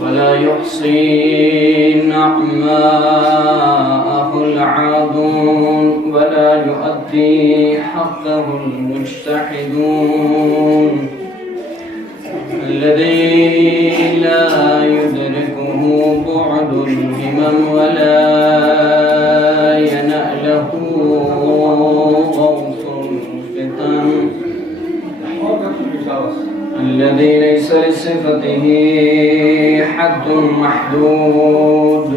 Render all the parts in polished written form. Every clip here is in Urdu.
ولا يحصي نعماءه العادون ولا يؤدي حقه المجتحدون الذي لا يدركه بعد الهمم ولا ينأله غوث الفتن الذي ليس لصفته حد محدود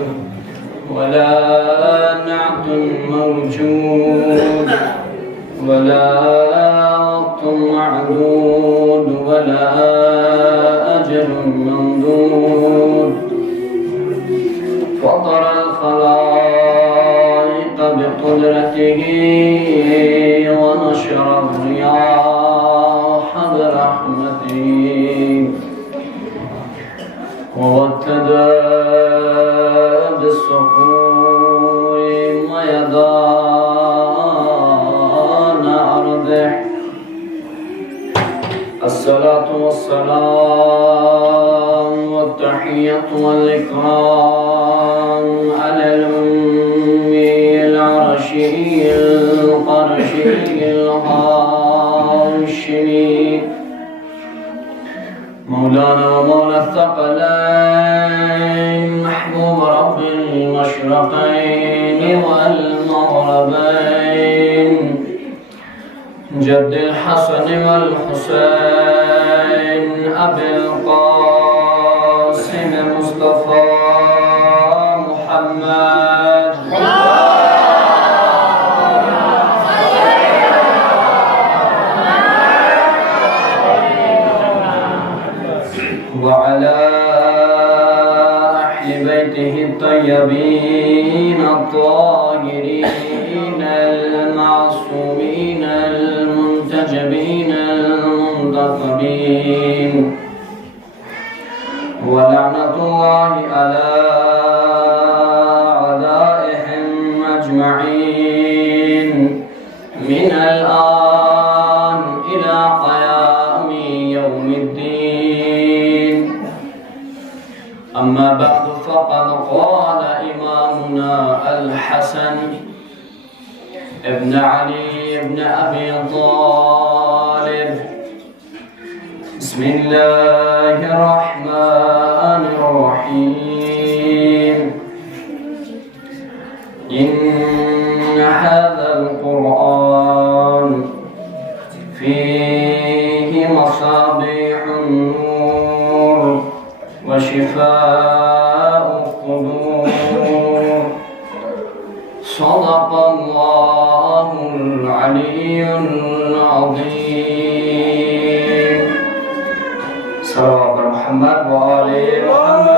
ولا نعت موجود ولا وقت معدود ولا أجل ممدود فطر الخلائق بقدرته ونشر الرياح برحمته ووكد بالصخور ميدان أرضه الصلاة والسلام والتحية والإكرام على الأمي العرشي القرشي الهاشمي مولانا ومولى الثقلين محبوب رب المشرقين والمغربين جد الحسن والحسين أبي القاسم مصطفى محمد وعلى أهل بيته الطيبين الطاهرين المعصومين المنتجبين المنتخبين ولعنة الله على أعدائهم أجمعين من الآن إلى قيام يوم الدين أما بعد فقد قال إمامنا الحسن ابن علي بن أبي طالب بسم الله الرحمن الرحيم إن هذا القرآن فيه مصابيح النور وشفاء القدور صدق الله العلي العظيم صلوات محمد وآل محمد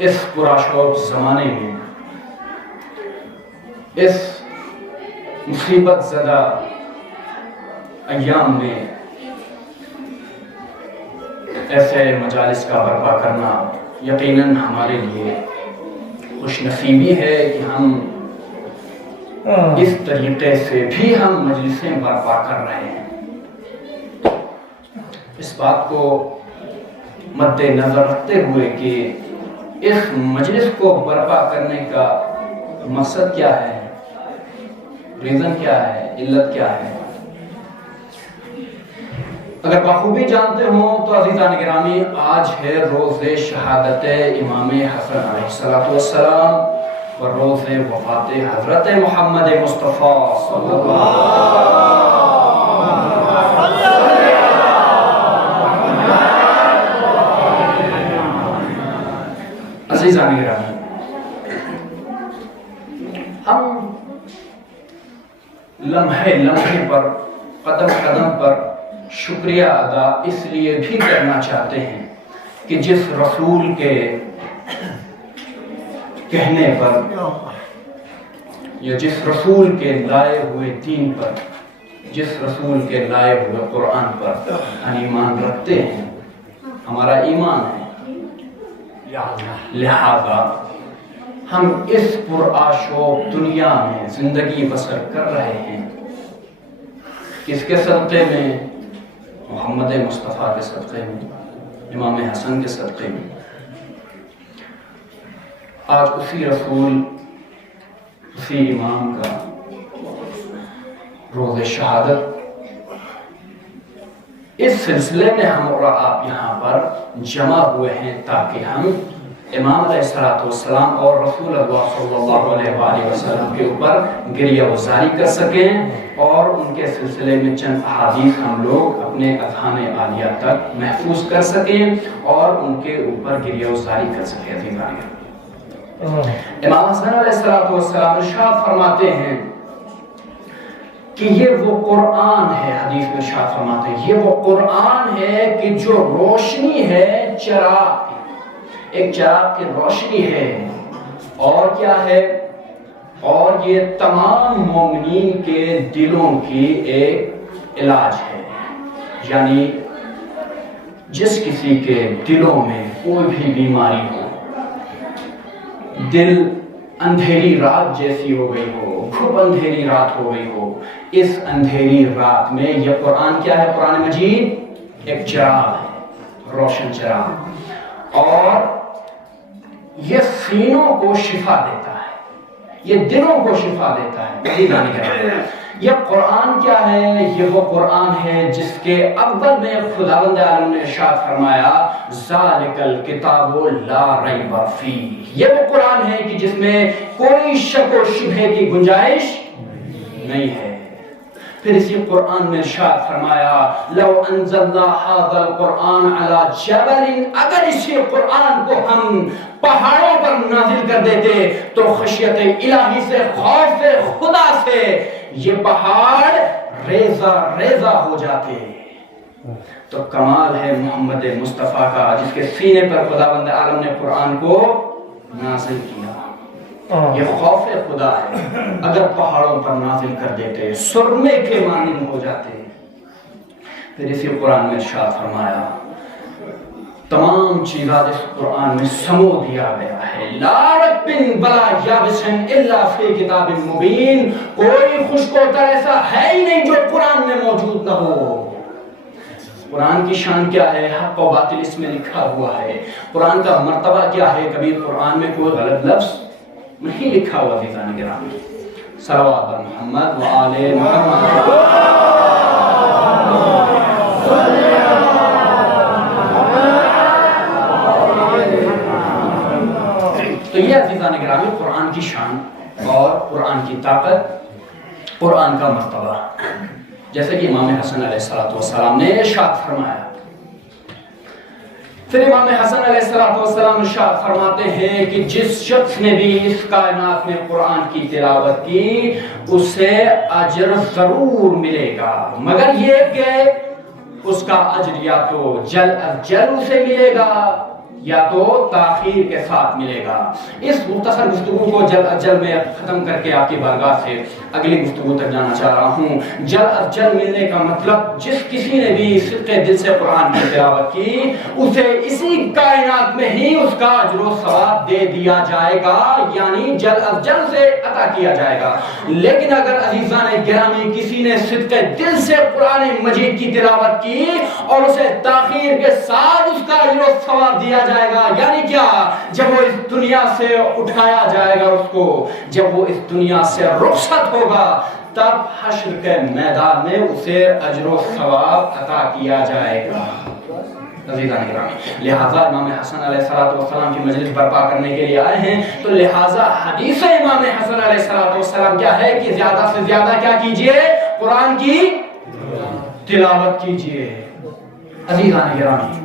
اس پرآشوب زمانے میں، اس مصیبت زدہ ایام میں ایسے مجالس کا برپا کرنا یقیناً ہمارے لیے خوش نصیبی ہے کہ ہم اس طریقے سے بھی ہم مجلسیں برپا کر رہے ہیں۔ اس بات کو مد نظر رکھتے ہوئے کہ اس مجلس کو برپا کرنے کا مقصد کیا ہے، ریزن کیا ہے، علت کیا ہے، اگر بخوبی جانتے ہوں تو عزیزان گرامی، آج ہے روز شہادت امام حسن علیہ السلام اور روز وفات حضرت محمد مصطفیٰ صلی اللہ عزیزان گرامی، ہم لمحے لمحے پر، قدم قدم پر شکریہ ادا اس لیے بھی کرنا چاہتے ہیں کہ جس رسول کے کہنے پر یا جس رسول کے لائے ہوئے دین پر، جس رسول کے لائے ہوئے قرآن پر ہم ایمان رکھتے ہیں، ہمارا ایمان ہے، لہذا ہم اس پرآشوب دنیا میں زندگی بسر کر رہے ہیں، کس کے صدقے میں؟ محمد مصطفیٰ کے صدقے میں، امام حسن کے صدقے میں۔ آج اسی رسول، اسی امام کا روز شہادت، اس سلسلے میں ہم اور آپ یہاں پر جمع ہوئے ہیں تاکہ ہم امام علیہ السلام اور رسول اللہ صلی اللہ علیہ وآلہ وسلم کے اوپر گریہ وزاری کر سکیں اور ان کے سلسلے میں چند احادیث ہم لوگ اپنے اذہان عالیہ تک محفوظ کر سکیں اور ان کے اوپر گریہ وزاری کر سکیں۔ امام حسن علیہ السلام ارشاد فرماتے ہیں کہ یہ وہ قرآن ہے، حدیث میں ارشاد فرماتے ہیں یہ وہ قرآن ہے کہ جو روشنی ہے چراغ کی، ایک چراغ کی روشنی ہے، اور کیا ہے، اور یہ تمام مومنین کے دلوں کی ایک علاج ہے، یعنی جس کسی کے دلوں میں کوئی بھی بیماری ہو، دل اندھیری رات جیسی ہو گئی ہو، گھپ اندھیری رات ہو گئی ہو، اس اندھیری رات میں یہ قرآن کیا ہے، قرآن مجید ایک چراغ ہے، روشن چراغ، اور یہ سینوں کو شفا دیتا ہے، یہ دلوں کو شفا دیتا ہے۔ یہ قرآن کیا ہے؟ یہ وہ قرآن ہے جس کے اول میں خداوند عالم نے ارشاد فرمایا ذالک الکتاب لا ریب فیہ، یہ وہ قرآن ہے کہ جس میں کوئی شک و شبہے کی گنجائش نہیں ہے۔ پھر اسی قرآن میں ارشاد فرمایا لو انزلنا ھذا القرآن علی جبل، اگر اسی قرآن کو ہم پہاڑوں پر نازل کر دیتے تو خشیت الہی سے، خوف خدا سے یہ پہاڑ ریزہ ریزہ ہو جاتے۔ تو کمال ہے محمد مصطفیٰ کا جس کے سینے پر خداوند عالم نے قرآن کو نازل کیا۔ یہ خوف خدا ہے، اگر پہاڑوں پر نازل کر دیتے سرمے کے مانند ہو جاتے۔ پھر اسی قرآن میں ارشاد فرمایا تمام چیزیں اس قرآن میں سمو دیا گیا ہے، لا رطب ولا یابس الا فی کتاب مبین، کوئی خشک و تر ایسا ہے ہی نہیں جو قرآن میں موجود نہ ہو۔ قرآن کی شان کیا ہے؟ حق و باطل اس میں لکھا ہوا ہے۔ قرآن کا مرتبہ کیا ہے؟ کبھی قرآن میں کوئی غلط لفظ نہیں لکھا ہوا۔ عزیزان گرامی، صلوات بر محمد و آل محمد۔ تو یہ عزیزان گرامی قرآن کی شان اور قرآن کی طاقت، قرآن کا مرتبہ، جیسے کہ امام حسن علیہ السلام نے ارشاد فرمایا۔ پھر امام حسن علیہ السلام ارشاد فرماتے ہیں کہ جس شخص نے بھی اس کائنات میں قرآن کی تلاوت کی اسے اجر ضرور ملے گا، مگر یہ کہ اس کا اجر یا تو جل از جل اسے ملے گا یا تو تاخیر کے ساتھ ملے گا۔ اس مختصر گفتگو کو جلد از جلد میں ختم کر کے آپ کی بارگاہ سے اگلی گفتگو تک جانا چاہ رہا ہوں۔ جلد از جلد ملنے کا مطلب جس کسی نے بھی صدقے دل سے قرآن کی تلاوت کی اسے اسی کائنات میں ہی اس کا اجر و ثواب دے دیا جائے گا، یعنی جلد از جلد سے عطا کیا جائے گا۔ لیکن اگر عزیزان گرامی کسی نے صدقے دل سے قرآن مجید کی تلاوت کی اور اسے تاخیر کے ساتھ اس کا اجر و ثواب دیا جائے گا، یعنی کیا؟ جب وہ اس دنیا سے اٹھایا جائے گا اس کو، جب وہ اس دنیا سے رخصت ہوگا، تب حشر کے میدان میں اسے اجر و ثواب عطا کیا جائے گا۔ عزیزان گرامی، لہٰذا امام حسن علیہ السلام کی مجلس برپا کرنے کے لیے آئے ہیں، تو لہٰذا حدیث امام حسن علیہ السلام کیا ہے کہ زیادہ سے زیادہ کیا کیجئے؟ قرآن کی تلاوت کیجئے۔ عزیزان گرامی،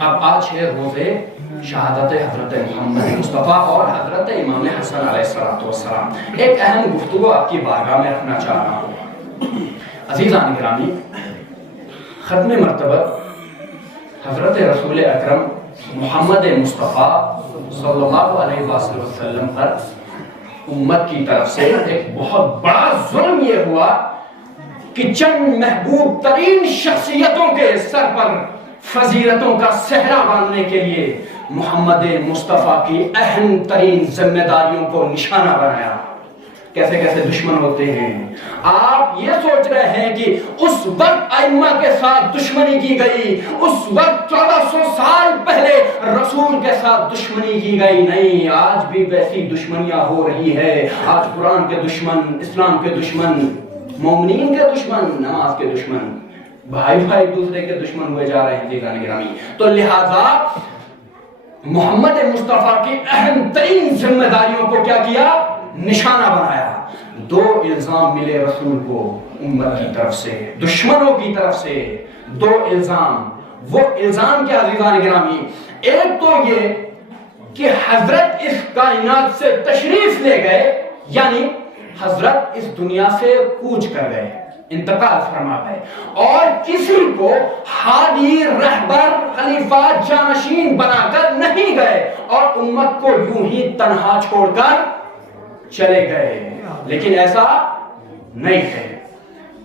اب آج ہے روزے شہادت حضرت محمد مصطفیٰ اور حضرت امام حسن علیہ السلام۔ ایک اہم گفتگو آپ کی بارگاہ میں رکھنا چاہ رہا ہوں۔ عزیزان گرامی، ختم مرتبہ حضرت رسول اکرم محمد مصطفیٰ صلی اللہ علیہ وسلم پر امت کی طرف سے ایک بہت بڑا ظلم یہ ہوا کہ چند محبوب ترین شخصیتوں کے سر پر فضیلتوں کا صحرا باندھنے کے لیے محمد مصطفیٰ کی اہم ترین ذمہ داریوں کو نشانہ بنایا۔ کیسے کیسے دشمن ہوتے ہیں۔ آپ یہ سوچ رہے ہیں کہ اس وقت ائمہ کے ساتھ دشمنی کی گئی، اس وقت 1400 سال پہلے رسول کے ساتھ دشمنی کی گئی، نہیں، آج بھی ویسی دشمنیاں ہو رہی ہے۔ آج قرآن کے دشمن، اسلام کے دشمن، مومنین کے دشمن، نماز کے دشمن، بھائی بھائی ایک دوسرے کے دشمن ہوئے جا رہے ہیں۔ عزیزان گرامی، تو لہٰذا محمد مصطفیٰ کی اہم ترین ذمہ داریوں کو کیا کیا؟ نشانہ بنایا۔ دو الزام ملے رسول کو امت کی طرف سے، دشمنوں کی طرف سے، دو الزام۔ وہ الزام کیا عزیزان گرامی؟ ایک تو یہ کہ حضرت اس کائنات سے تشریف لے گئے، یعنی حضرت اس دنیا سے کوچ کر گئے، انتقال فرما گئے، اور کسی کو ہادی، رہبر، خلیفہ، جانشین بنا کر نہیں گئے، اور امت کو یوں ہی تنہا چھوڑ کر چلے گئے۔ لیکن ایسا نہیں ہے۔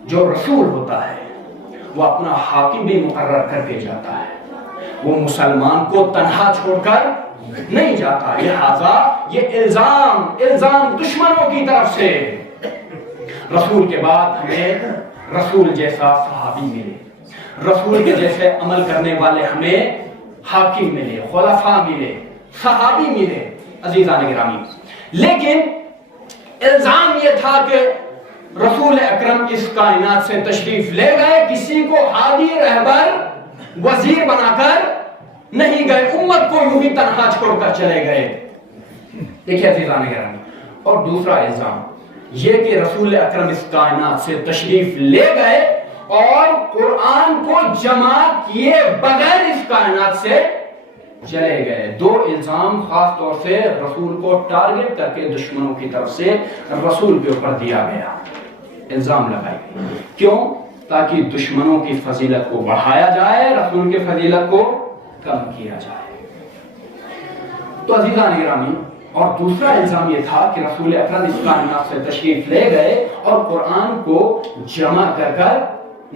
جو رسول ہوتا ہے وہ اپنا حاکم بھی مقرر کر کے جاتا ہے، وہ مسلمان کو تنہا چھوڑ کر نہیں جاتا۔ لہذا یہ الزام دشمنوں کی طرف سے۔ رسول کے بعد ہمیں رسول جیسا صحابی ملے، رسول کے جیسے عمل کرنے والے ہمیں حاکم ملے، خلفاء ملے، صحابی ملے۔ عزیزان گرامی، لیکن الزام یہ تھا کہ رسول اکرم اس کائنات سے تشریف لے گئے، کسی کو ہادی، رہبر، وزیر بنا کر نہیں گئے، امت کو یوں ہی تنہا چھوڑ کر چلے گئے۔ دیکھیے عزیزان گرامی، اور دوسرا الزام یہ کہ رسول اکرم اس کائنات سے تشریف لے گئے اور قرآن کو جمع کیے بغیر اس کائنات سے چلے گئے۔ دو الزام خاص طور سے رسول کو ٹارگٹ کر کے دشمنوں کی طرف سے رسول کے اوپر دیا گیا، الزام لگائے گئے۔ کیوں؟ تاکہ دشمنوں کی فضیلت کو بڑھایا جائے، رسول کی فضیلت کو کم کیا جائے۔ تو عزیزان گرامی، اور دوسرا الزام یہ تھا کہ رسول اکرم اس کائنات سے تشریف لے گئے اور قرآن کو جمع کر کر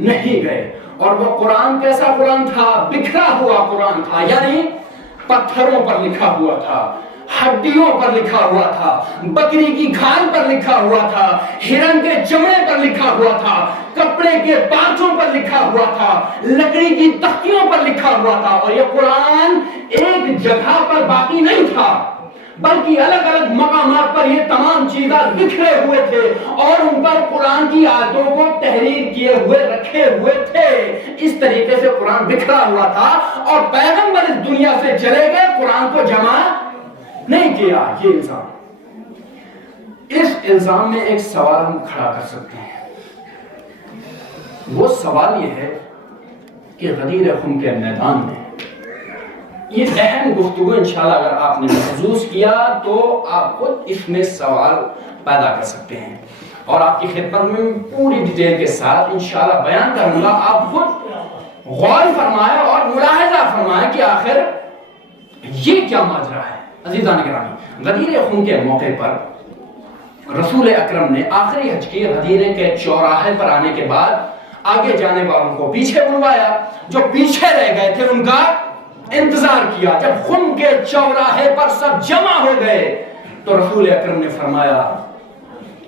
نہیں گئے، اور وہ قرآن کیسا قرآن تھا؟ بکھرا ہوا قرآن تھا، یعنی پتھروں پر لکھا ہوا تھا، ہڈیوں پر لکھا ہوا تھا، بکری کی کھال پر لکھا ہوا تھا، ہرن کے چمڑے پر لکھا ہوا تھا، کپڑے کے پارچوں پر لکھا ہوا تھا، لکڑی کی تختیوں پر لکھا ہوا تھا۔ اور یہ قرآن ایک جگہ پر باقی نہیں تھا، بلکہ الگ الگ مقامات پر یہ تمام چیزیں بکھرے ہوئے تھے، اور ان پر قرآن کی آیتوں کو تحریر کیے ہوئے رکھے ہوئے تھے۔ اس طریقے سے قرآن بکھرا ہوا تھا، اور پیغمبر اس دنیا سے چلے گئے، قرآن کو جمع نہیں کیا۔ یہ الزام، اس الزام میں ایک سوال ہم کھڑا کر سکتے ہیں۔ وہ سوال یہ ہے کہ غدیر خم کے میدان میں یہ اہم گفتگو انشاءاللہ اگر آپ نے محسوس کیا تو آپ خود اس میں سوال پیدا کر سکتے ہیں، اور آپ کی خدمت میں پوری ڈیٹیل کے ساتھ انشاءاللہ بیان کروں گا۔ آپ خود غور فرمائیں اور ملاحظہ فرمائیں کہ آخر یہ کیا ماجرا ہے؟ عزیزان گرامی، غدیر خون کے موقع پر رسول اکرم نے آخری حج کی غدیرے کے چوراہے پر آنے کے بعد آگے جانے والوں کو پیچھے بلوایا، جو پیچھے رہ گئے تھے ان کا انتظار کیا۔ جب خم کے چوراہے پر سب جمع ہو گئے تو رسول اکرم نے فرمایا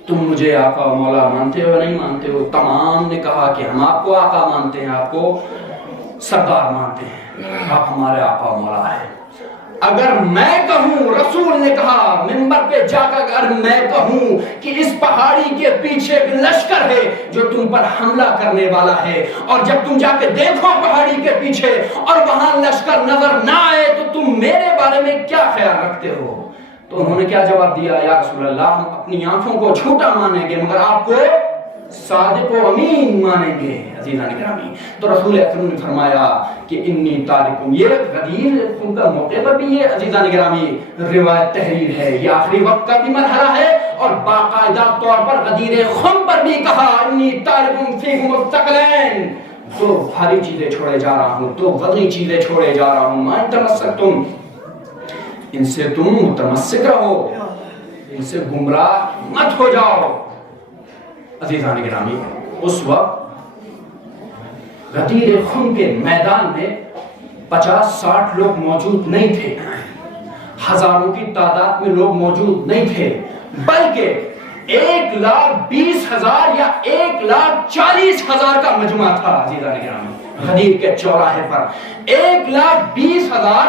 تم مجھے آقا و مولا مانتے ہو نہیں مانتے ہو؟ تمام نے کہا کہ ہم آپ کو آقا مانتے ہیں، آپ کو سردار مانتے ہیں، آپ ہمارے آقا و مولا ہیں۔ اگر میں کہوں، رسول نے کہا منبر پہ جا کر، اگر میں کہوں کہ اس پہاڑی کے پیچھے ایک لشکر ہے جو تم پر حملہ کرنے والا ہے، اور جب تم جا کے دیکھو پہاڑی کے پیچھے اور وہاں لشکر نظر نہ آئے تو تم میرے بارے میں کیا خیال رکھتے ہو؟ تو انہوں نے کیا جواب دیا؟ یا رسول اللہ، ہم اپنی آنکھوں کو جھوٹا مانیں گے مگر آپ کو صادق و امین مانیں گے۔ عزیزان گرامی، تو رسول اکرم نے فرمایا کہ انی تارکم، یہ غدیر خون کا موقع پر بھی یہ عزیزان گرامی روایت تحریر ہے، یہ آخری وقت کا بھی مرحلہ ہے، اور باقاعدہ طور پر غدیر خون پر بھی کہا انی تارکم فیکم الثقلین، دو بھاری چیزیں چھوڑے جا رہا ہوں، دو وزنی چیزیں چھوڑے جا رہا ہوں، ما تمسکتم، ان سے تم متمسک رہو، ان سے گمراہ مت ہو جاؤ۔ عزیزان گرامی، اس وقت غدیر خم کے میدان میں 50-60 لوگ موجود نہیں تھے، ہزاروں کی تعداد میں لوگ موجود نہیں تھے، بلکہ 1,20,000 یا 1,40,000 کا مجمع تھا۔ عزیزان گرامی، غدیر کے چوراہے پر 1,20,000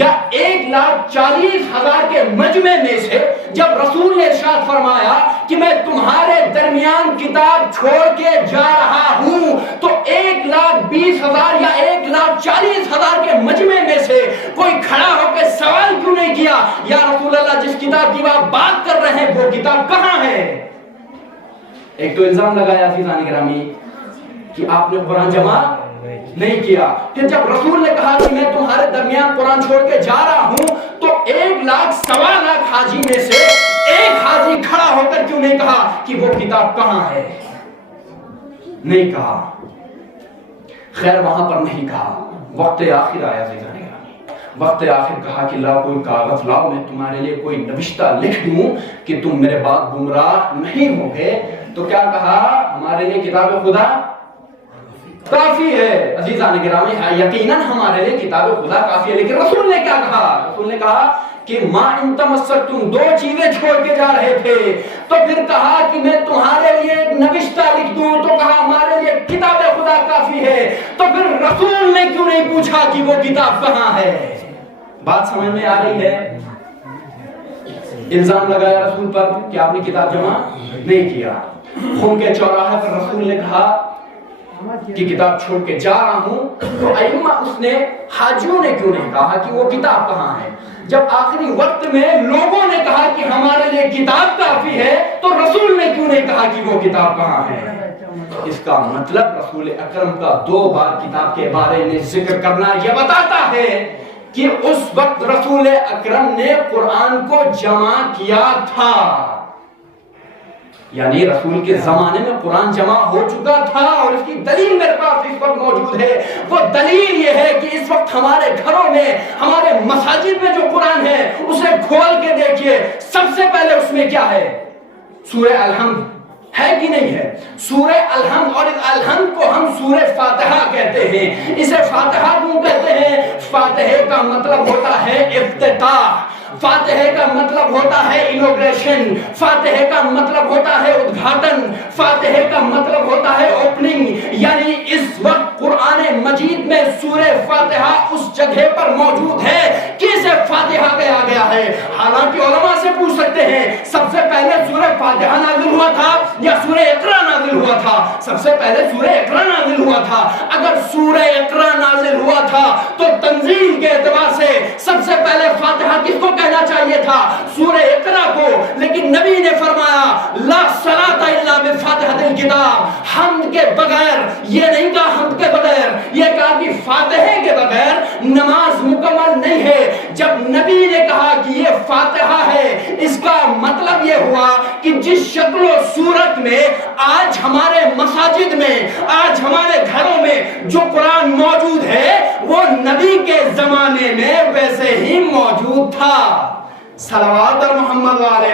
یا 1,40,000 کے مجمع میں سے جب رسول نے ارشاد فرمایا کہ میں تمہارے درمیان کتاب چھوڑ کے جا رہا ہوں، تو 1,20,000 یا 1,40,000 کے مجمع میں سے کوئی کھڑا ہو کے سوال کیوں نہیں کیا یا رسول اللہ جس کتاب کی آپ بات کر رہے ہیں وہ کتاب کہاں ہے؟ ایک تو الزام لگایا عزیزان گرامی کہ آپ نے قرآن جمع نہیں کیا، پھر جب رسول نے کہا کہ میں تمہارے درمیان قرآن چھوڑ کے جا رہا ہوں تو 1,00,000 حاجی میں سے ایک حاجی کھڑا ہو کر کیوں نہیں کہا کہ وہ کتاب کہاں ہے؟ نہیں کہا، خیر وہاں پر نہیں کہا، وقت آخر آیا عزیزان گرامی، وقت آخر کہا کہ لاؤ کوئی کاغذ لاؤ، میں تمہارے لیے کوئی نوشتہ لکھ دوں کہ تم میرے بعد گمراہ نہیں ہوگے۔ تو کیا کہا؟ ہمارے لیے کتاب خدا کافی ہے۔ عزیزان گرامی، یقیناً ہمارے لیے کتاب خدا کافی ہے، لیکن رسول نے کیا کہا؟ رسول نے کہا کہ ما ان تمسکتم، دو چیزیں چھوڑ کے جا رہے تھے، تو پھر کہا کہ میں تمہارے لیے ایک نوشتہ لکھ دوں، تو کہا ہمارے لیے کتاب خدا کافی ہے، تو پھر رسول نے کیوں نہیں پوچھا کہ وہ کتاب کہاں ہے؟ بات سمجھ میں آ رہی ہے؟ الزام لگایا رسول پر کہ آپ نے کتاب جمع نہیں کیا۔ خون کے چوراہے پر رسول نے کہا کہ کتاب چھوڑ کے جا رہا ہوں، تو ائمہ اس نے حاجیوں نے کیوں نہیں کہا کہ وہ کتاب کہاں ہے؟ جب آخری وقت میں لوگوں نے کہا کہ ہمارے لیے کتاب کافی ہے تو رسول نے کیوں نہیں کہا کہ وہ کتاب کہاں ہے؟ اس کا مطلب رسول اکرم کا 2 بار کتاب کے بارے میں ذکر کرنا یہ بتاتا ہے کہ اس وقت رسول اکرم نے قرآن کو جمع کیا تھا، یعنی رسول کے زمانے میں قرآن جمع ہو چکا تھا، اور اس کی دلیل میرے پاس اس وقت موجود ہے۔ وہ دلیل یہ ہے کہ اس وقت ہمارے گھروں میں، ہمارے مساجد میں جو قرآن ہے اسے کھول کے دیکھیے، سب سے پہلے اس میں کیا ہے؟ سورہ الحمد ہے کہ نہیں ہے؟ سورہ الحمد، اور الحمد کو ہم سورہ فاتحہ کہتے ہیں۔ اسے فاتحہ کیوں کہتے ہیں؟ فاتحہ کا مطلب ہوتا ہے افتتاح، فاتحہ کا مطلب ہوتا ہے انوگریشن، فاتحہ کا مطلب ہوتا ہے ادگھاٹن، فاتحہ کا مطلب ہوتا ہے اوپننگ، یعنی اس وقت قرآن مجید میں سورہ فاتحہ اس جگہ پر موجود ہے کہ اسے فاتحہ کہا گیا ہے۔ حالانکہ علماء سے پوچھ سکتے ہیں سب سے پہلے سورہ فاتحہ نازل ہوا تھا یا سورہ اقرا نازل ہوا تھا؟ سب سے پہلے سورہ اقرا نازل ہوا تھا۔ اگر سورہ اقرا نازل ہوا تھا تو تنزیل کے اعتبار سے سب سے پہلے فاتحہ کس کو کہنا چاہیے تھا؟ سورہ اقرا کو، لیکن نبی نے فرمایا لا صلاۃ الا بفاتحۃ الکتاب، حمد کے بغیر، یہ نہیں کہا حمد کے بغیر، یہ کہا کہ فاتحہ کے بغیر نماز مکمل نہیں ہے۔ جب نبی نے کہا کہ یہ فاتحہ ہے، اس کا مطلب یہ ہوا کہ جس شکل و صورت میں آج ہمارے مساجد میں، آج ہمارے گھروں میں جو قرآن موجود ہے، وہ نبی کے زمانے میں ویسے ہی موجود تھا۔ صلوات اور محمد والے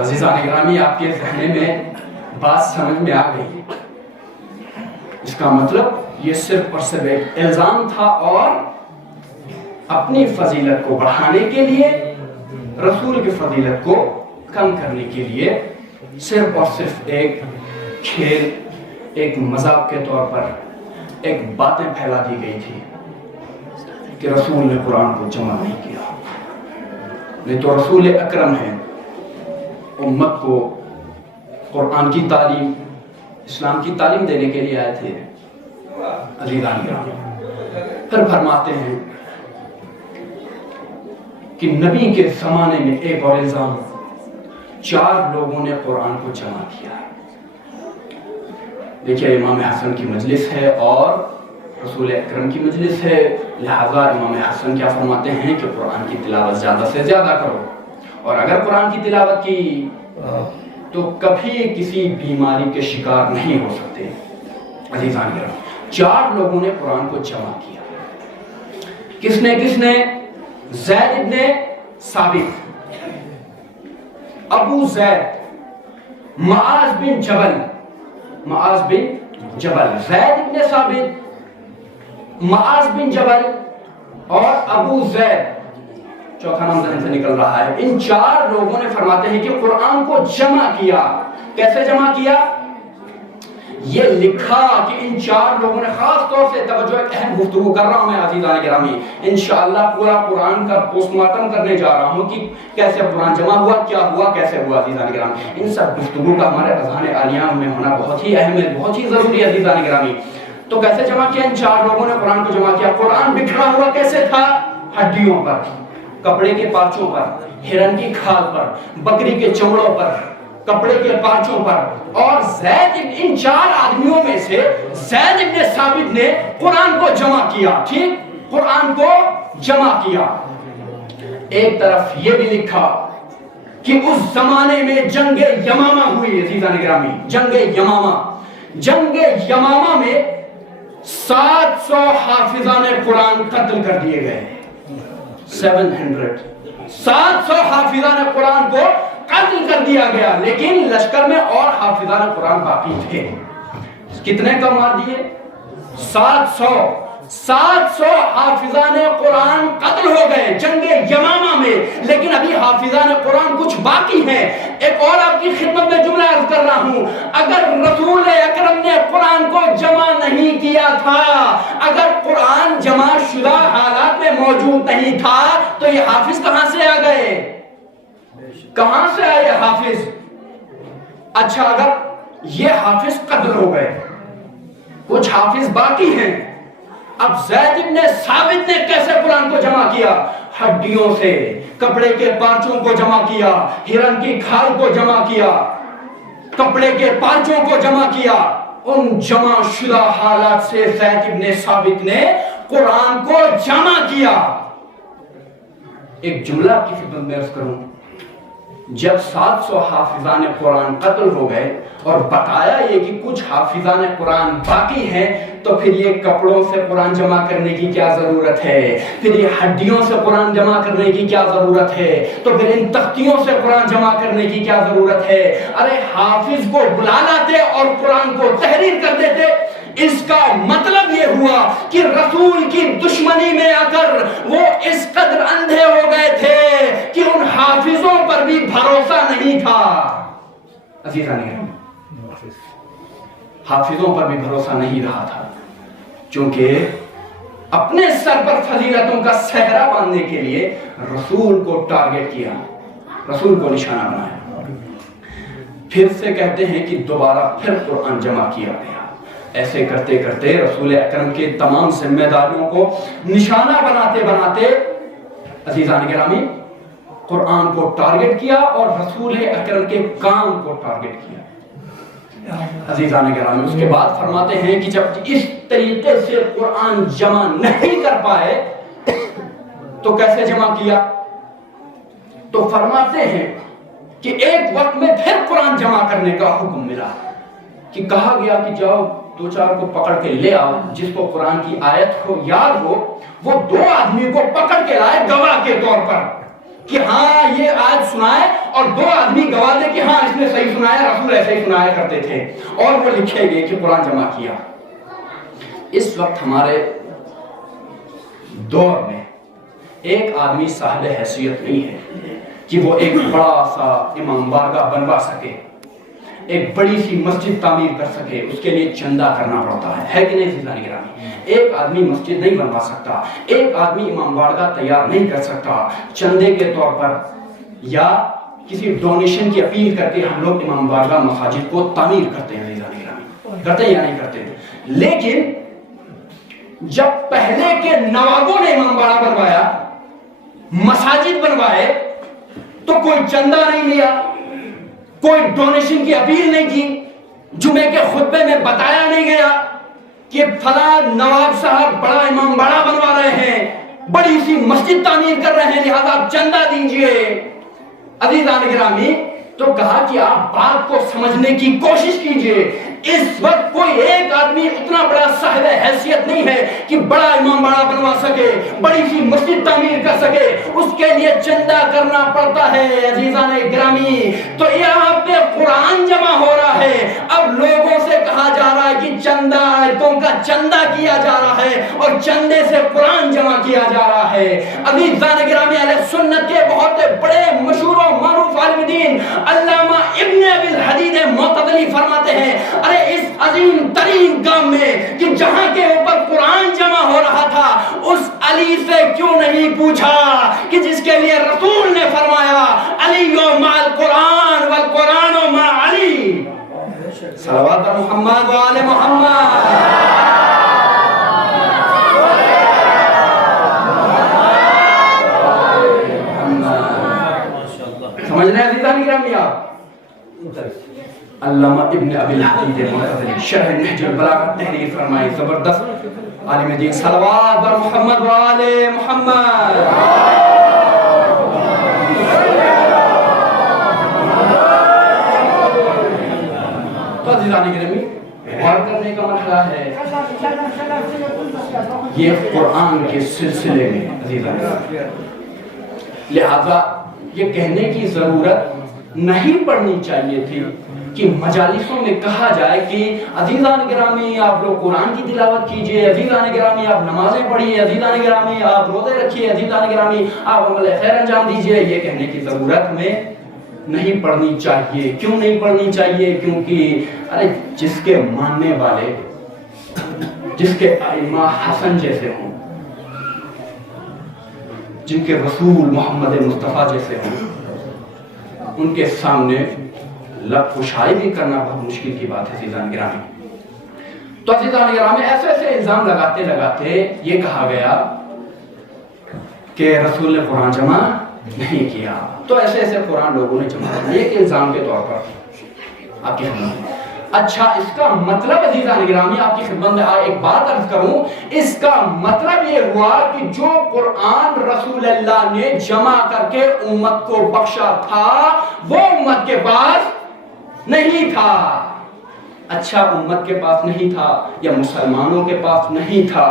عزیزان گرامی، آپ کے ذہن میں بات سمجھ میں آ گئی؟ اس کا مطلب یہ صرف اور صرف ایک الزام تھا اور اپنی فضیلت کو بڑھانے کے لیے، رسول کی فضیلت کو کم کرنے کے لیے صرف اور صرف ایک کھیل، ایک مذاق کے طور پر ایک باتیں پھیلا دی گئی تھی کہ رسول نے قرآن کو جمع نہیں کیا۔ نہیں تو رسول اکرم ہے، امت کو قرآن کی تعلیم، اسلام کی تعلیم دینے کے لیے آئے تھے۔ عزیزان گرامی، پھر فرماتے ہیں کہ نبی کے زمانے میں ایک اور الزام، 4 لوگوں نے قرآن کو جمع کیا۔ دیکھیے، امام حسن کی مجلس ہے اور رسول اکرم کی مجلس ہے، لہذا امام حسن کیا فرماتے ہیں کہ قرآن کی تلاوت زیادہ سے زیادہ کرو، اور اگر قرآن کی تلاوت کی تو کبھی کسی بیماری کے شکار نہیں ہو سکتے۔ عزیزان گرامی، 4 لوگوں نے قرآن کو جمع کیا۔ کس نے؟ زید ابن ثابت، ابو زید، معاذ بن جبل، زید ابن ثابت، معاذ بن جبل اور ابو زید، چوتھا نام ذہن سے نکل رہا ہے۔ ان 4 لوگوں نے فرماتے ہیں کہ قرآن کو جمع کیا۔ کیسے جمع کیا؟ یہ لکھا کہ ان 4 لوگوں نے، خاص طور سے توجہ، ایک اہم گفتگو کر رہا ہوں میں عزیزان گرامی، انشاءاللہ پورا قرآن کا پوسٹ مارٹم کرنے جا رہا ہوں کہ کیسے قرآن جمع ہوا، کیا ہوا، کیسے ہوا۔ عزیزان گرامی، ان سب گفتگو کا ہمارے اذہان عالیہ میں ہونا بہت ہی اہم ہے، بہت ہی ضروری ہے۔ عزیزان گرامی، تو کیسے جمع کیا؟ ان 4 لوگوں نے قرآن کو جمع کیا۔ قرآن بکھرا ہوا کیسے تھا؟ ہڈیوں پر، کپڑے کے پارچوں پر، ہرن کی کھال پر، بکری کے چمڑوں پر، کپڑے کے پارچوں پر، اور زید، ان 4 آدمیوں میں سے زید ابن ثابت نے قرآن کو جمع کیا۔ ٹھیک، قرآن کو جمع کیا۔ ایک طرف یہ بھی لکھا کہ اس زمانے میں جنگ یمامہ ہوئی۔ عزیزان گرامی، جنگ یمامہ میں 700 حافظان قرآن قتل کر دیے گئے۔ 700 حافظان قرآن کو قتل کر دیا گیا، لیکن لشکر میں اور حافظان قرآن باقی تھے۔ کتنے کا مار دیے؟ 700 حافظان قرآن قتل ہو گئے جنگ یمامہ میں، لیکن ابھی حافظان قرآن کچھ باقی ہیں۔ ایک اور آپ کی خدمت میں جملہ عرض کر رہا ہوں، اگر رسول اکرم نے قرآن کو جمع نہیں کیا تھا، اگر قرآن جمع شدہ حالات میں موجود نہیں تھا، تو یہ حافظ کہاں سے آ گئے؟ کہاں سے آئے حافظ؟ اچھا، اگر یہ حافظ قتل ہو گئے، کچھ حافظ باقی ہیں، اب زید ابن ثابت نے کیسے قرآن کو جمع کیا؟ ہڈیوں سے، کپڑے کے پارچوں کو جمع کیا، ہرن کی کھال کو جمع کیا، کپڑے کے پارچوں کو جمع کیا۔ ان جمع شدہ حالات سے زید ابن ثابت نے قرآن کو جمع کیا۔ ایک جملہ آپ کی خدمت میں عرض کروں، جب 700 حافظان قرآن قتل ہو گئے اور بتایا یہ کہ کچھ حافظان قرآن باقی ہیں، تو پھر یہ کپڑوں سے قرآن جمع کرنے کی کیا ضرورت ہے؟ پھر یہ ہڈیوں سے قرآن جمع کرنے کی کیا ضرورت ہے؟ تو پھر ان تختیوں سے قرآن جمع کرنے کی کیا ضرورت ہے؟ ارے حافظ کو بلا لاتے اور قرآن کو تحریر کر دیتے۔ اس کا مطلب یہ ہوا کہ رسول کی دشمنی میں آ کر وہ اس قدر اندھے ہو گئے تھے کہ ان حافظوں پر بھی بھروسہ نہیں تھا۔ عزیزان حافظوں پر بھی بھروسہ نہیں رہا تھا، چونکہ اپنے سر پر فضیلتوں کا صحرا باندھنے کے لیے رسول کو ٹارگٹ کیا، رسول کو نشانہ بنایا۔ پھر سے کہتے ہیں کہ دوبارہ پھر قرآن جمع کیا گیا۔ ایسے کرتے کرتے رسول اکرم کے تمام ذمہ داریوں کو نشانہ بناتے بناتے عزیزان گرامی قرآن کو ٹارگٹ کیا اور رسول اکرم کے کام کو ٹارگٹ کیا۔ عزیزان گرامی اس کے بعد فرماتے ہیں کہ جب اس طریقے سے قرآن جمع نہیں کر پائے تو کیسے جمع کیا؟ تو فرماتے ہیں کہ ایک وقت میں پھر قرآن جمع کرنے کا حکم ملا کہ کہا گیا کہ جاؤ دو چار کو پکڑ کے لے آؤ جس کو قرآن کی آیت کو یاد ہو، وہ 2 آدمی کو پکڑ کے لائے گواہ کے طور پر کہ ہاں یہ آیت سنائے، اور 2 آدمی گواہ دے کہ ہاں اس نے صحیح سنایا، رسول ایسے ہی سنایا کرتے تھے، اور وہ لکھے گئے کہ قرآن جمع کیا۔ اس وقت ہمارے دور میں ایک آدمی صاحب حیثیت نہیں ہے کہ وہ ایک بڑا سا امام بارگاہ بنوا سکے، ایک بڑی سی مسجد تعمیر کر سکے، اس کے لیے چندہ کرنا پڑتا ہے کہ نہیں عزیزان گرامی؟ ایک آدمی مسجد نہیں بنوا سکتا، ایک آدمی امام بارگاہ تیار نہیں کر سکتا چندے کے طور پر یا کسی ڈونیشن کی اپیل کر کے ہم لوگ امام بارگاہ مساجد کو تعمیر کرتے ہیں عزیزان گرامی، کرتے ہیں یا نہیں کرتے؟ لیکن جب پہلے کے نوابوں نے امام بارگاہ بنوایا، مساجد بنوائے، تو کوئی چندہ نہیں لیا، کوئی ڈونیشن کی اپیل نہیں کی، جمعے کے خطبے میں بتایا نہیں گیا کہ فلاں نواب صاحب بڑا امام باڑہ بنوا رہے ہیں، بڑی سی مسجد تعمیر کر رہے ہیں، لہذا آپ چندہ دیجئے۔ عزیزان گرامی، تو کہا کہ آپ بات کو سمجھنے کی کوشش کیجئے، اس وقت کوئی ایک آدمی اتنا بڑا صاحب حیثیت نہیں ہے کہ بڑا امام باڑہ بنوا سکے، بڑی سی مسجد تعمیر کر سکے، اس کے لیے چندہ کرنا پڑتا ہے عزیزان گرامی۔ تو یہاں پہ قرآن جمع ہو رہا ہے، اب لوگوں سے کہا جا رہا ہے کہ چندہ، آیتوں کا چندہ کیا جا رہا ہے اور چندے سے قرآن جمع کیا جا رہا ہے۔ عزیزان گرامی، اہل سنت کے بہت بڑے مشہور و معروف عالم دین علامہ ابن ابی الحدید معتزلی فرماتے ہیں، ارے اس عظیم ترین کام میں کہ جہاں کے اوپر قرآن جمع ہو رہا تھا، اس علی سے کیوں نہیں پوچھا کہ جس کے لیے رسول نے فرمایا علی مع القرآن والقرآن مع علی، صلوات محمد و آل محمد۔ سمجھ رہے ہیں عزیزان گرامی آپ؟ علامہ ابن ابی الحدید معتزلی شرح نہج البلاغہ تحریر فرمائی، زبردست عالم دین، صلوات بر محمد و آل محمد۔ تو عزیزان گرامی، غور کرنے کا مرحلہ ہے یہ قرآن کے سلسلے میں عزیزان گرامی، لہذا یہ کہنے کی ضرورت نہیں پڑنی چاہیے تھی کہ مجالسوں میں کہا جائے کہ عزیزان گرامی آپ لوگ قرآن کی تلاوت کیجئے، عزیزان گرامی آپ نمازیں پڑھیے، عزیزان گرامی آپ روزے رکھیے، عزیزان گرامی آپ عمل خیر انجام دیجئے۔ یہ کہنے کی ضرورت ہمیں نہیں پڑنی چاہیے۔ کیوں نہیں پڑنی چاہیے؟ کیونکہ ارے جس کے ماننے والے، جس کے ائمہ حسن جیسے ہوں، جن کے رسول محمد مصطفیٰ جیسے ہوں، ان کے سامنے لب کشائی بھی کرنا بہت مشکل کی بات ہے عزیزان گرامی۔ تو عزیزان گرامی، ایسے ایسے الزام لگاتے لگاتے یہ کہا گیا کہ رسول نے قرآن جمع نہیں کیا، تو ایسے ایسے قرآن لوگوں نے جمع کیا، ایک الزام کے طور پر آپ کی خدمت میں۔ اچھا، اس کا مطلب عزیزان گرامی آپ کی خدمت میں ایک بات عرض کروں، اس کا مطلب یہ ہوا کہ جو قرآن رسول اللہ نے جمع کر کے امت کو بخشا تھا وہ امت کے پاس نہیں تھا۔ اچھا، امت کے پاس نہیں تھا یا مسلمانوں کے پاس نہیں تھا،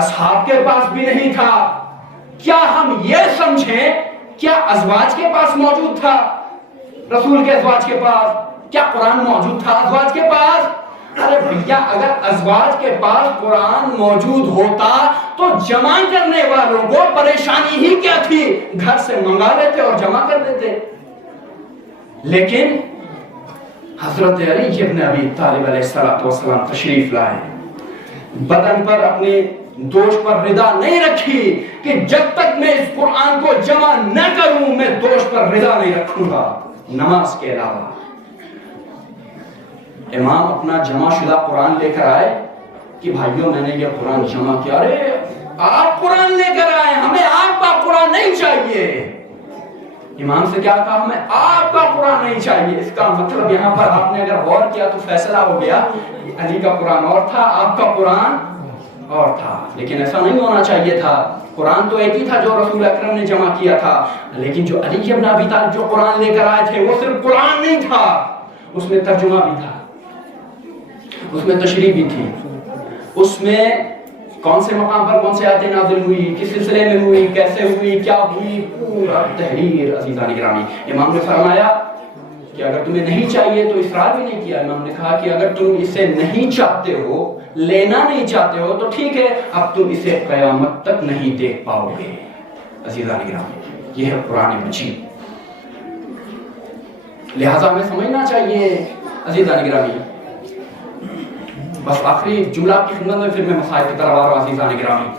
اصحاب کے پاس بھی نہیں تھا، کیا ہم یہ سمجھیں کیا ازواج کے پاس موجود تھا؟ رسول کے ازواج کے پاس کیا قرآن موجود تھا ازواج کے پاس؟ ارے بھیا، اگر ازواج کے پاس قرآن موجود ہوتا تو جمع کرنے والوں کو پریشانی ہی کیا تھی؟ گھر سے منگا لیتے اور جمع کر دیتے۔ لیکن حضرت علی ابن ابی طالب علیہ السلام تشریف لائے، بدن پر اپنے دوش پر ردا نہیں رکھی کہ جب تک میں اس قرآن کو جمع نہ کروں میں دوش پر ردا نہیں رکھوں گا نماز کے علاوہ۔ امام اپنا جمع شدہ قرآن لے کر آئے کہ بھائیوں میں نے یہ قرآن جمع کیا۔ ارے آپ قرآن لے کر آئے، ہمیں آپ کا قرآن نہیں چاہیے۔ امام سے کیا کہا؟ ہمیں آپ کا قرآن نہیں چاہیے. اس کا مطلب یہاں پر آپ نے اگر غور کیا تو فیصلہ ہو گیا علی کا قرآن اور تھا، آپ کا قرآن اور تھا. لیکن ایسا نہیں ہونا چاہیے تھا. قرآن تو ایک ہی تھا جو رسول اکرم نے جمع کیا تھا، لیکن جو علی ابن ابی طالب جو قرآن لے کر آئے تھے وہ صرف قرآن نہیں تھا، اس میں ترجمہ بھی تھا، اس میں تشریح بھی تھی، اس میں کون سے مقام پر کون سے آیتیں نازل ہوئی، کس سلسلے میں ہوئی، کیسے ہوئی، کیا ہوئی، پورا تحریر. عزیزان گرامی، امام نے فرمایا کہ اگر تمہیں نہیں چاہیے تو اصرار بھی نہیں کیا. امام نے کہا کہ اگر تم اسے نہیں چاہتے ہو، لینا نہیں چاہتے ہو تو ٹھیک ہے، اب تم اسے قیامت تک نہیں دیکھ پاؤ گے. عزیزان گرامی، یہ ہے قرآن مجید. لہذا ہمیں سمجھنا چاہیے. عزیزان گرامی، بس آخری جملہ کی خدمت میں پھر میں مسائل کی طرف آ رہا ہوں. عزیزان گرامی،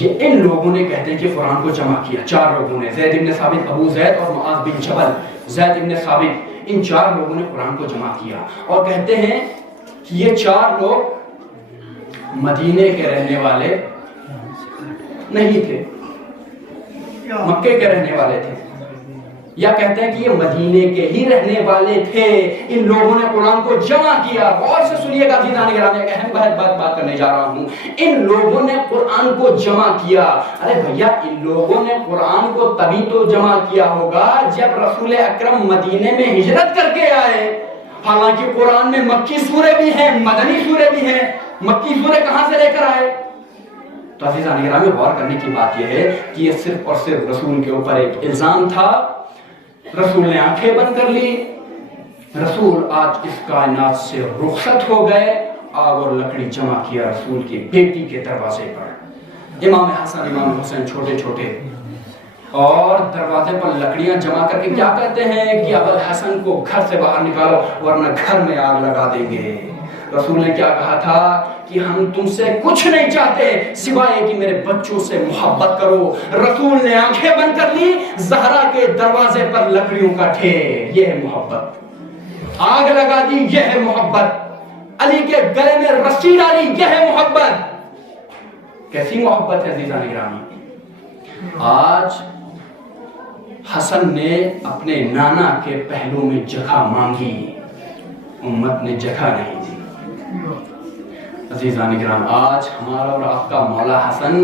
یہ ان لوگوں نے کہتے ہیں کہ قرآن کو جمع کیا. 4 لوگوں نے، زید ابن ثابت، ابو زید اور معاذ بن جبل. زید ابن ثابت، ان 4 لوگوں نے قرآن کو جمع کیا اور کہتے ہیں کہ یہ 4 لوگ مدینے کے رہنے والے نہیں تھے، مکے کے رہنے والے تھے، یا کہتے ہیں کہ یہ مدینے کے ہی رہنے والے تھے. ان لوگوں نے قرآن کو جمع کیا. غور سے سنیے گا عزیزان گرامی، ایک اہم بات کرنے جا رہا ہوں. ان لوگوں نے قرآن کو جمع کیا. ارے بھیا، ان لوگوں نے قرآن کو تبھی تو جمع کیا ہوگا جب رسول اکرم مدینے میں ہجرت کر کے آئے. حالانکہ قرآن میں مکی سورے بھی ہیں، مدنی سورے بھی ہیں. مکی سورے کہاں سے لے کر آئے؟ تو عزیزان گرامی، غور کرنے کی بات یہ ہے کہ یہ صرف اور صرف رسول کے اوپر ایک الزام تھا. رسول نے آنکھیں بند کر لی. رسول آج اس کائنات سے رخصت ہو گئے. آگ اور لکڑی جمع کیا رسول کی بیٹی کے دروازے پر. امام حسن، امام حسین چھوٹے چھوٹے، اور دروازے پر لکڑیاں جمع کر کے کیا کہتے ہیں کہ ابو الحسن کو گھر سے باہر نکالو ورنہ گھر میں آگ لگا دیں گے. رسول نے کیا کہا تھا کہ ہم تم سے کچھ نہیں چاہتے سوائے کہ میرے بچوں سے محبت کرو. رسول نے آنکھیں بند کر لی. زہرا کے دروازے پر لکڑیوں کا ڈھیر، یہ ہے محبت. آگ لگا دی، یہ ہے محبت. علی کے گلے میں رسی ڈالی، یہ ہے محبت. کیسی محبت ہے عزیزان گرامی. آج حسن نے اپنے نانا کے پہلو میں جگہ مانگی، امت نے جگہ نہیں دی. عزیزان کرام، آج ہمارا اور آپ کا مولا حسن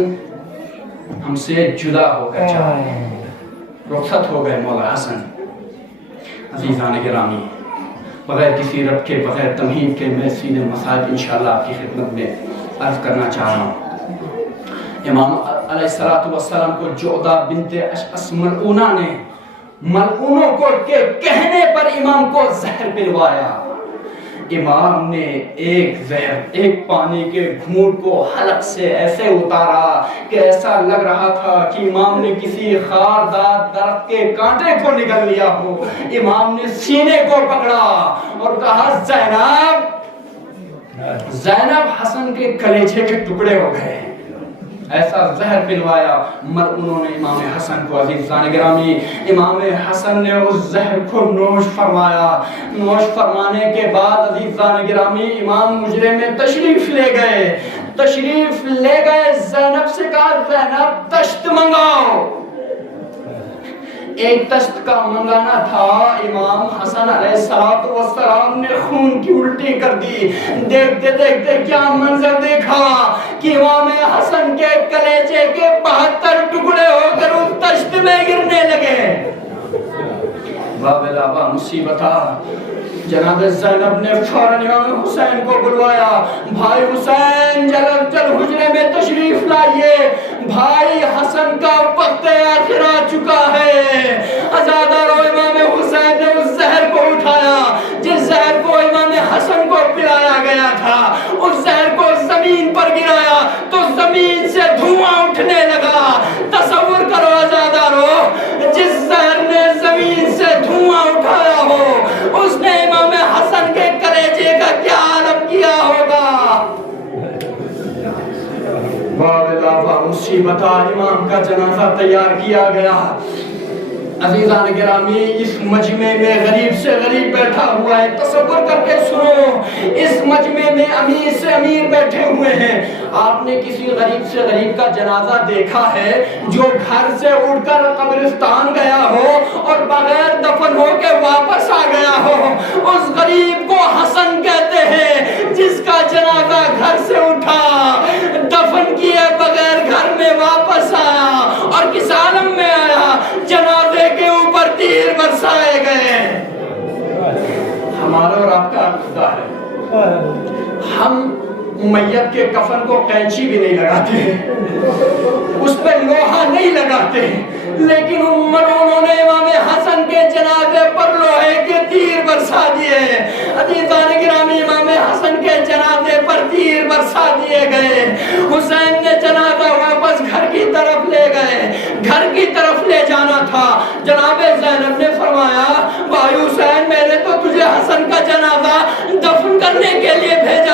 ہم سے جدا ہو کر چلا گیا، رخصت ہو گئے مولا حسن. عزیزان گرامی، بغیر کسی ربط کے، بغیر تمہید کے میں سیدھے مسائل انشاءاللہ آپ کی خدمت میں عرض کرنا چاہ رہا ہوں. امام علیہ السلام کو جعدہ بنت اشعث ملعونہ نے، ملعونوں کو کے کہنے پر امام کو زہر پلوایا. امام نے ایک پانی کے گھونٹ کو حلق سے ایسے اتارا کہ ایسا لگ رہا تھا کہ امام نے کسی خاردار درخت کے کانٹے کو نگل لیا ہو. امام نے سینے کو پکڑا اور کہا زینب حسن کے کلیجے کے ٹکڑے ہو گئے. ایسا زہر پلوایا ملعونوں نے امام حسن کو. عزیزان گرامی، امام حسن نے اس زہر کو نوش فرمایا. نوش فرمانے کے بعد عزیزان گرامی امام مجرے میں تشریف لے گئے. زینب سے کہا زینب تشت منگاؤ. ایک تشت کا منگانا تھا. امام حسن علیہ السلام نے خون کی الٹی کر دی. دیکھتے دیکھتے کیا منظر دیکھا کہ امام حسن کے کلیجے کے 72 ٹکڑے ہو کر اس تشت میں گرنے لگے. بابا مصیبت. جناب زینب نے فوراً امام حسین کو بلوایا. بھائی حسین جلد حجرے میں تشریف لائیے، بھائی حسن کا وقت آخر آ چکا ہے. عزادارو، امام حسین نے اس زہر کو اٹھایا جس زہر کو امام حسن کو پلایا گیا تھا. اس زہر کو زمین پر گرایا تو زمین سے دھواں اٹھنے لگا. تصور کرو عزادارو، جس زہر نے زمین سے دھواں اٹھایا ہو اس نے امام حسن کے کلیجے کا کیا عالم کیا ہوگا. مصیبت. امام کا جنازہ تیار کیا گیا. عزیزان گرامی اس مجمع میں غریب سے غریب بیٹھا ہوا ہے، تصور کر کے سنو، اس مجمع میں امیر سے امیر بیٹھے ہوئے ہیں۔ آپ نے کسی غریب سے غریب کا جنازہ دیکھا ہے جو گھر سے اٹھ کر قبرستان گیا ہو اور بغیر دفن ہو کے واپس آ گیا ہو؟ اس غریب کو حسن کہتے ہیں، جس کا جنازہ گھر سے اٹھا، دفن کیے بغیر گھر میں واپس آیا، اور کس عالم میں آیا؟ جنازے کے اوپر تیر برسائے گئے۔ ہمارا اور آپ کا عقیدہ ہے، ہم میت کے کفن کو قینچی بھی نہیں لگاتے، اس پہ لوہا نہیں لگاتے، لیکن انہوں نے امام حسن کے جنازے پر لوہے کے تیر برسا دیے۔ عزیزان گرامی، امام حسن کے جنازے پر تیر برسا دیے گئے۔ حسین نے جنازہ واپس گھر کی طرف لے گئے، گھر کی طرف لے جانا تھا۔ جناب زینب نے فرمایا، بھائی حسین، میں نے تو تجھے حسن کا جنازہ دفن کرنے کے لیے بھیجا